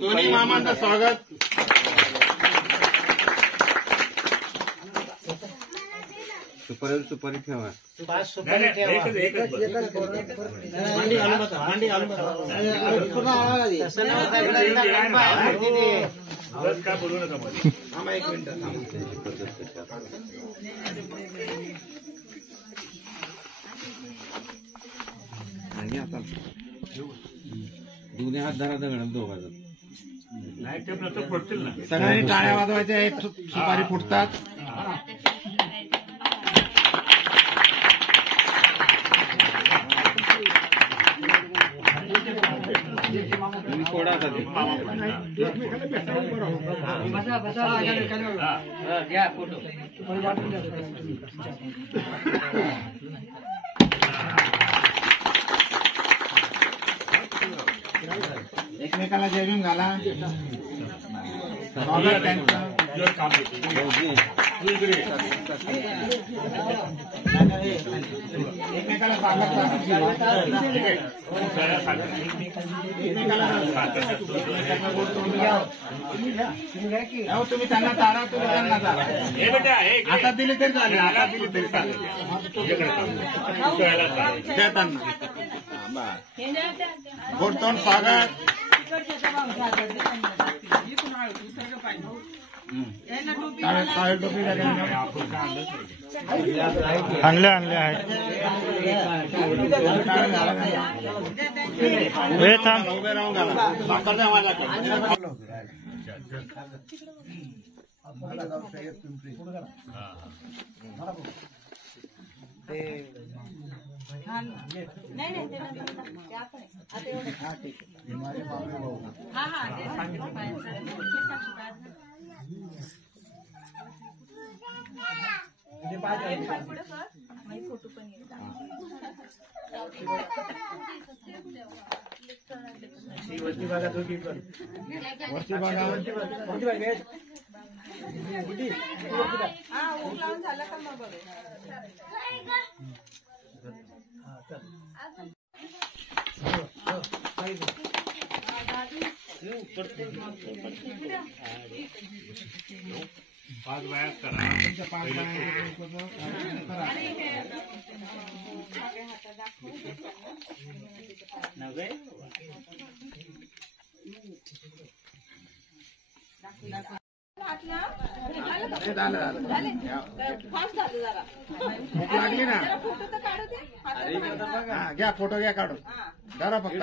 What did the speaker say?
दोन्ही मामांचं स्वागत. सुपारी ठेवा. सुपारी ठेवा. मांडी घालून बसा. मांडी घालून बसा. काय बोलू नका मध्ये. थांबा एक मिनिट. आणि आता दोन्ही हात धरा मॅडम दोघांना. सगळ्यांनी टाळ्या वाजवायच्या. एक सुपारी फुटतात. थोडा घ्या फोटो. एकमेकाला जेवून घाला. एकमेकाला तुम्ही त्यांना तारा. तुम्ही त्यांना तारा. आता दिली तरी चालेल. आता दिली तरी चालेल. द्या त्यांना. गोडतोंड स्वागत. आणल्या आणल्या आहे. हे थांब. उभे राहून घाला. साखर द्या माझ्या. वरती बघा. झालं का मग पाच बाया करा. भूक लागली ना. घ्या फोटो घ्या काढून. जरा फक्त